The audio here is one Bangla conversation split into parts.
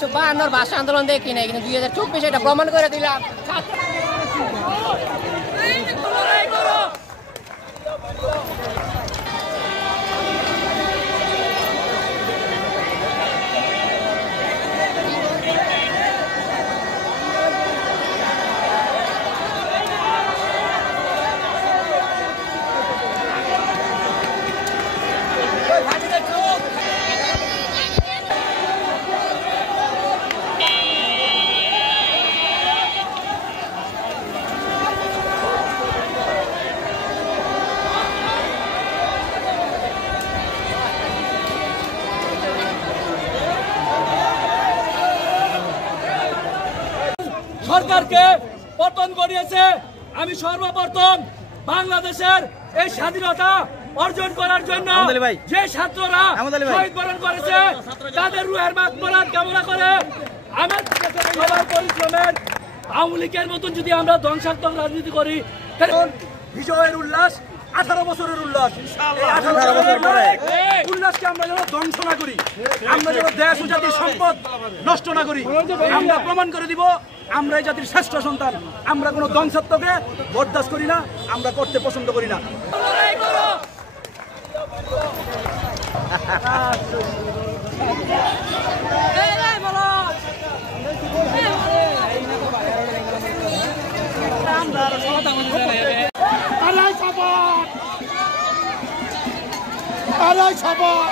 1952 ভাষা আন্দোলন দেখি নাই, কিন্তু 2024 এটা প্রমাণ করে দিলাম। সরকারকে পতন করিয়েছে। আমি সর্বপ্রথম বাংলাদেশের এই স্বাধীনতা অর্জন করার জন্য যে ছাত্ররা শহীদ বরণ করেছে তাদের রুহের মাগফিরাত কামনা করে আমার সবার পরিশ্রমের আওয়ামী লীগের মতন যদি আমরা ধ্বংসাত্মক রাজনীতি করি, বিজয়ের উল্লাস 18 বছরের উল্লাস, 18 বছর পরে উল্লাসকে আমরা যেন ধ্বংস না করি, আমরা যেন দেশ ও জাতির সম্পদ নষ্ট না করি। আমরা প্রমাণ করে দিব আমরা এই জাতির শ্রেষ্ঠ সন্তান। আমরা কোনো ধ্বংসাত্মকে বরদাস্ত করি না, আমরা করতে পছন্দ করি না। আড়াই সাবান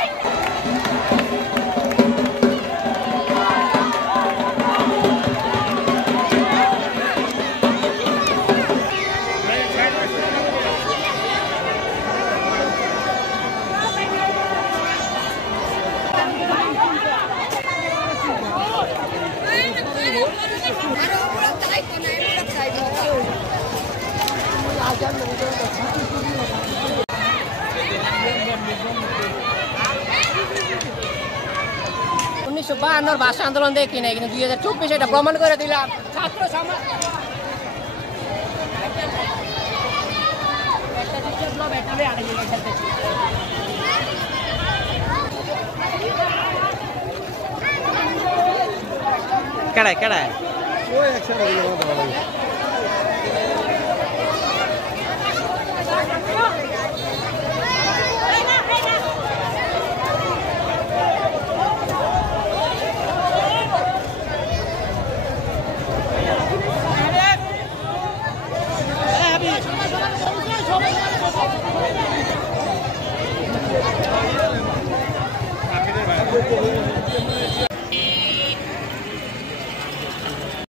ভাষা আন্দোলন দেখি নাই, কিন্তু 2024 এটা প্রমাণ করে দিলাম। ছাত্র সমাজ কেডায় কেডায় Thank you.